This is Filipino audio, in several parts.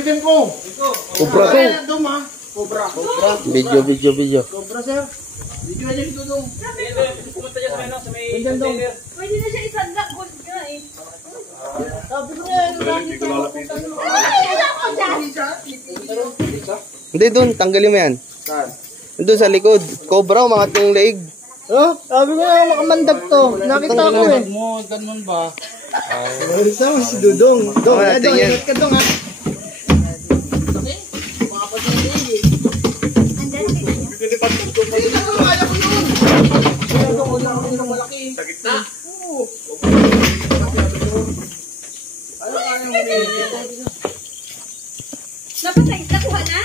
item ko. Cobra to. Dum ha. Cobra. Video. Cobra sir. Video aja dito dong. Pumunta dyan sa ano, sa may Andyan dong. container. Pwede na siya isanla. Gold nga eh. Sabi ko yan. Hindi ko lalapitan. Ay, wala ko dyan. Hindi doon, tanggalin mo yan. Saan? Doon sa likod. Cobra, umangat yung leeg. Oh, sabi ko nga makamandag to. Nakita ko eh. Mo, ganun ba? Saan si Dudong? Dong, Oh, natin Dong, yan. ingat ka Dong ha. Sa gitna. Napatay, nakuha na?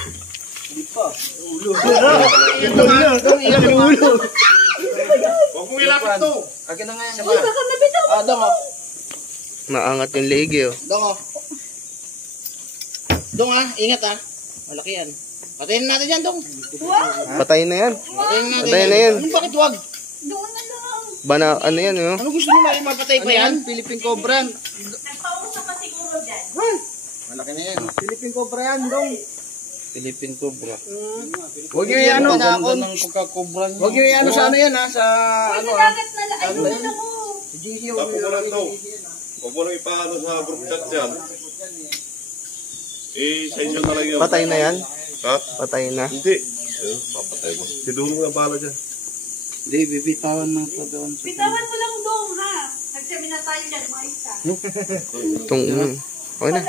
Huwag mong ilapit to. Akin na nga yan. Uy, baka nabitaw. Dong oh. Naangat yung leeg eh. Oh. Dong oh. Dong ha, ingat ha. Malaki yan. Patayin natin yan Dong. Wow. Patayin na yan. Patayin natin Patayin na yan. Ano bakit wag? Doon na lang. Bana, ano yan oh. Ano gusto mo mapatay pa yan? Philippine Cobra. Nagpausap pa siguro dyan. Malaki na yan. Philippine Cobra yan Dong. Philippine Cobra. Huwag nyo yan Ang ganda ng pagkakobra niya. Huwag nyo yan sa ano yan ha. Sa Uy, ano sa ha. dagat na lang. Ay, doon na ako. GC Tapo mo lang to. Huwag mo lang ipaano sa group chat dyan. Sa inyo talaga yun. Patay na yan? Ha? Patay na. Hindi. Papatay mo. Sidulong na bala dyan. Hindi, bibitawan na pa doon. Bitawan mo lang doon ha. Nagsabi na tayo dyan, mga isa. Itong, okay na.